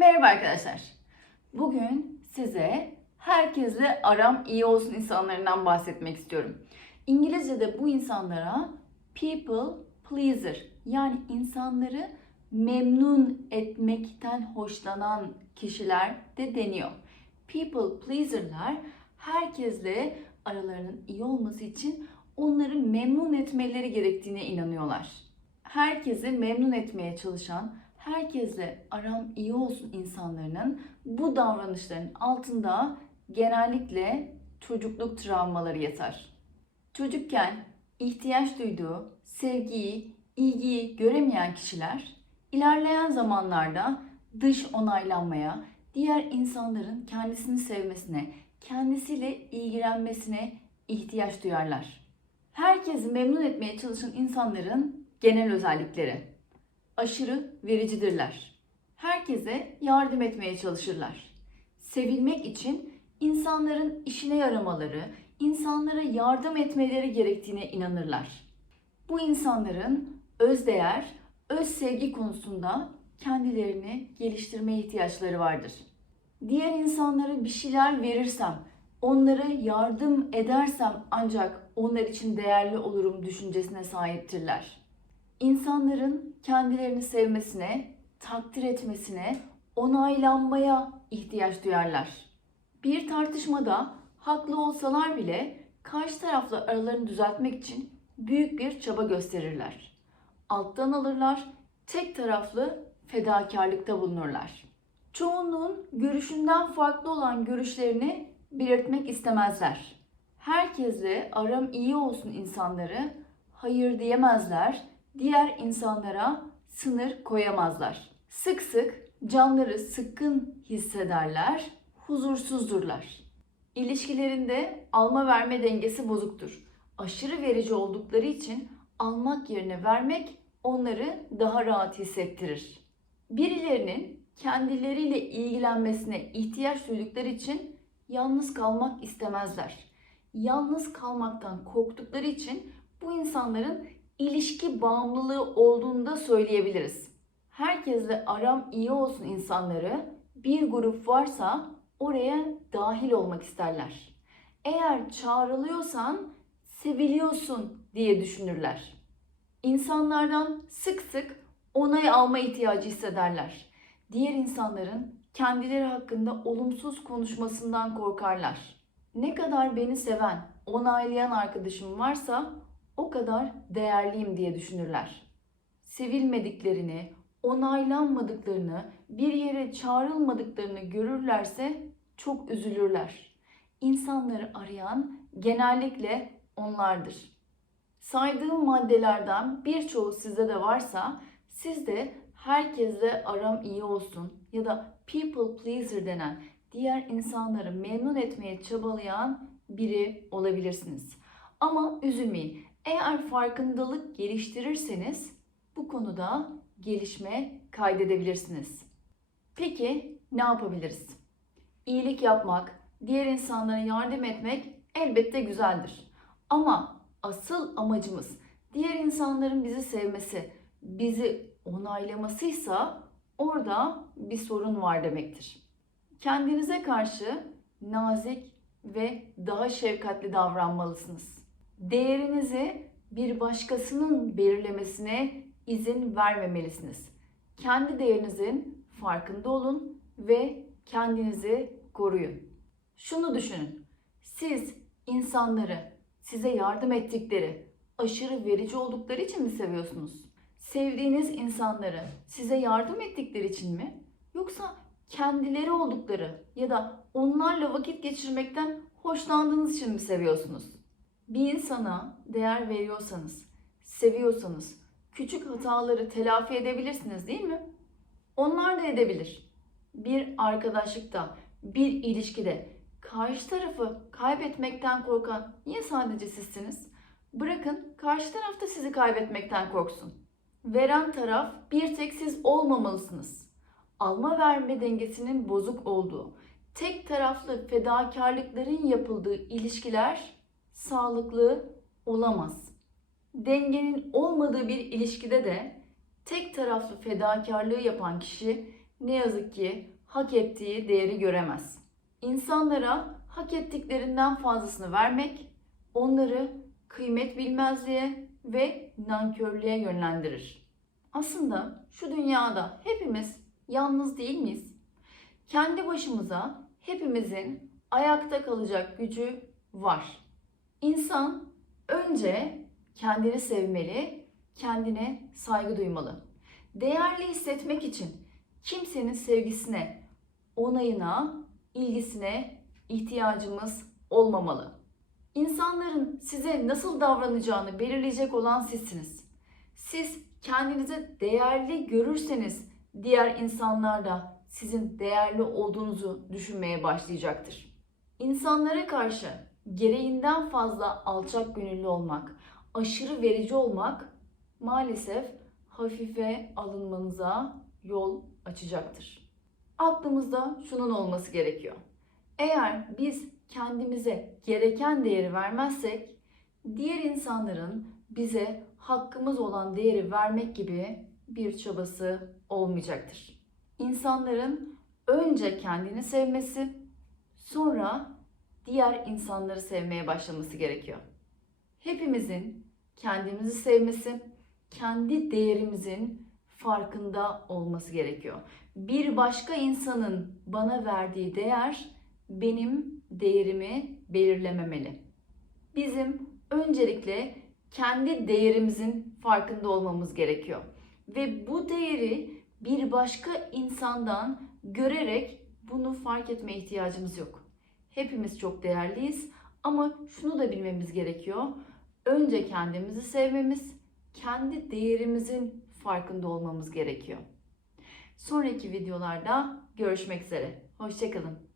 Merhaba arkadaşlar. Bugün size herkesle aram iyi olsun insanlarından bahsetmek istiyorum. İngilizce'de bu insanlara people pleaser yani insanları memnun etmekten hoşlanan kişiler de deniyor. People pleaser'lar herkesle aralarının iyi olması için onları memnun etmeleri gerektiğine inanıyorlar. Herkesi memnun etmeye çalışan, herkesle aram iyi olsun insanların bu davranışların altında genellikle çocukluk travmaları yatar. Çocukken ihtiyaç duyduğu sevgiyi, ilgiyi göremeyen kişiler ilerleyen zamanlarda dış onaylanmaya, diğer insanların kendisini sevmesine, kendisiyle ilgilenmesine ihtiyaç duyarlar. Herkesi memnun etmeye çalışan insanların genel özellikleri aşırı vericidirler. Herkese yardım etmeye çalışırlar. Sevilmek için insanların işine yaramaları, insanlara yardım etmeleri gerektiğine inanırlar. Bu insanların özdeğer, öz sevgi konusunda kendilerini geliştirmeye ihtiyaçları vardır. Diğer insanlara bir şeyler verirsem, onlara yardım edersem ancak onlar için değerli olurum düşüncesine sahiptirler insanların kendilerini sevmesine, takdir etmesine, onaylanmaya ihtiyaç duyarlar. Bir tartışmada haklı olsalar bile karşı tarafla aralarını düzeltmek için büyük bir çaba gösterirler. Alttan alırlar, tek taraflı fedakarlıkta bulunurlar. Çoğunluğun görüşünden farklı olan görüşlerini belirtmek istemezler. Herkesle aram iyi olsun insanları hayır diyemezler, diğer insanlara sınır koyamazlar. Sık sık canları sıkkın hissederler, huzursuzdurlar. İlişkilerinde alma verme dengesi bozuktur. Aşırı verici oldukları için almak yerine vermek onları daha rahat hissettirir. Birilerinin kendileriyle ilgilenmesine ihtiyaç duydukları için yalnız kalmak istemezler. Yalnız kalmaktan korktukları için bu insanların ilişki bağımlılığı olduğunu da söyleyebiliriz. Herkesle aram iyi olsun insanları bir grup varsa oraya dahil olmak isterler. Eğer çağrılıyorsan seviliyorsun diye düşünürler. İnsanlardan sık sık onay alma ihtiyacı hissederler. Diğer insanların kendileri hakkında olumsuz konuşmasından korkarlar. Ne kadar beni seven, onaylayan arkadaşım varsa o kadar değerliyim diye düşünürler. Sevilmediklerini, onaylanmadıklarını, bir yere çağrılmadıklarını görürlerse çok üzülürler. İnsanları arayan genellikle onlardır. Saydığım maddelerden birçoğu sizde de varsa siz de herkesle aram iyi olsun ya da people pleaser denen diğer insanları memnun etmeye çabalayan biri olabilirsiniz. Ama üzülmeyin. Eğer farkındalık geliştirirseniz bu konuda gelişme kaydedebilirsiniz. Peki ne yapabiliriz? İyilik yapmak, diğer insanlara yardım etmek elbette güzeldir. Ama asıl amacımız diğer insanların bizi sevmesi, bizi onaylamasıysa orada bir sorun var demektir. Kendinize karşı nazik ve daha şefkatli davranmalısınız. Değerinizi bir başkasının belirlemesine izin vermemelisiniz. Kendi değerinizin farkında olun ve kendinizi koruyun. Şunu düşünün. Siz insanları size yardım ettikleri, aşırı verici oldukları için mi seviyorsunuz? Sevdiğiniz insanları size yardım ettikleri için mi? Yoksa kendileri oldukları ya da onlarla vakit geçirmekten hoşlandığınız için mi seviyorsunuz? Bir insana değer veriyorsanız, seviyorsanız küçük hataları telafi edebilirsiniz değil mi? Onlar da edebilir. Bir arkadaşlıkta, bir ilişkide karşı tarafı kaybetmekten korkan niye sadece sizsiniz? Bırakın karşı taraf da sizi kaybetmekten korksun. Veren taraf bir tek siz olmamalısınız. Alma verme dengesinin bozuk olduğu, tek taraflı fedakarlıkların yapıldığı ilişkiler sağlıklı olamaz. Dengenin olmadığı bir ilişkide de tek taraflı fedakarlığı yapan kişi ne yazık ki hak ettiği değeri göremez. İnsanlara hak ettiklerinden fazlasını vermek onları kıymet bilmezliğe ve nankörlüğe yönlendirir. Aslında şu dünyada hepimiz yalnız değil miyiz? Kendi başımıza hepimizin ayakta kalacak gücü var. İnsan önce kendini sevmeli, kendine saygı duymalı. Değerli hissetmek için kimsenin sevgisine, onayına, ilgisine ihtiyacımız olmamalı. İnsanların size nasıl davranacağını belirleyecek olan sizsiniz. Siz kendinizi değerli görürseniz diğer insanlar da sizin değerli olduğunuzu düşünmeye başlayacaktır. İnsanlara karşı gereğinden fazla alçak gönüllü olmak, aşırı verici olmak maalesef hafife alınmanıza yol açacaktır. Aklımızda şunun olması gerekiyor. Eğer biz kendimize gereken değeri vermezsek diğer insanların bize hakkımız olan değeri vermek gibi bir çabası olmayacaktır. İnsanların önce kendini sevmesi, sonra diğer insanları sevmeye başlaması gerekiyor. Hepimizin kendimizi sevmesi, kendi değerimizin farkında olması gerekiyor. Bir başka insanın bana verdiği değer benim değerimi belirlememeli. Bizim öncelikle kendi değerimizin farkında olmamız gerekiyor. Ve bu değeri bir başka insandan görerek bunu fark etme ihtiyacımız yok. Hepimiz çok değerliyiz ama şunu da bilmemiz gerekiyor. Önce kendimizi sevmemiz, kendi değerimizin farkında olmamız gerekiyor. Sonraki videolarda görüşmek üzere. Hoşçakalın.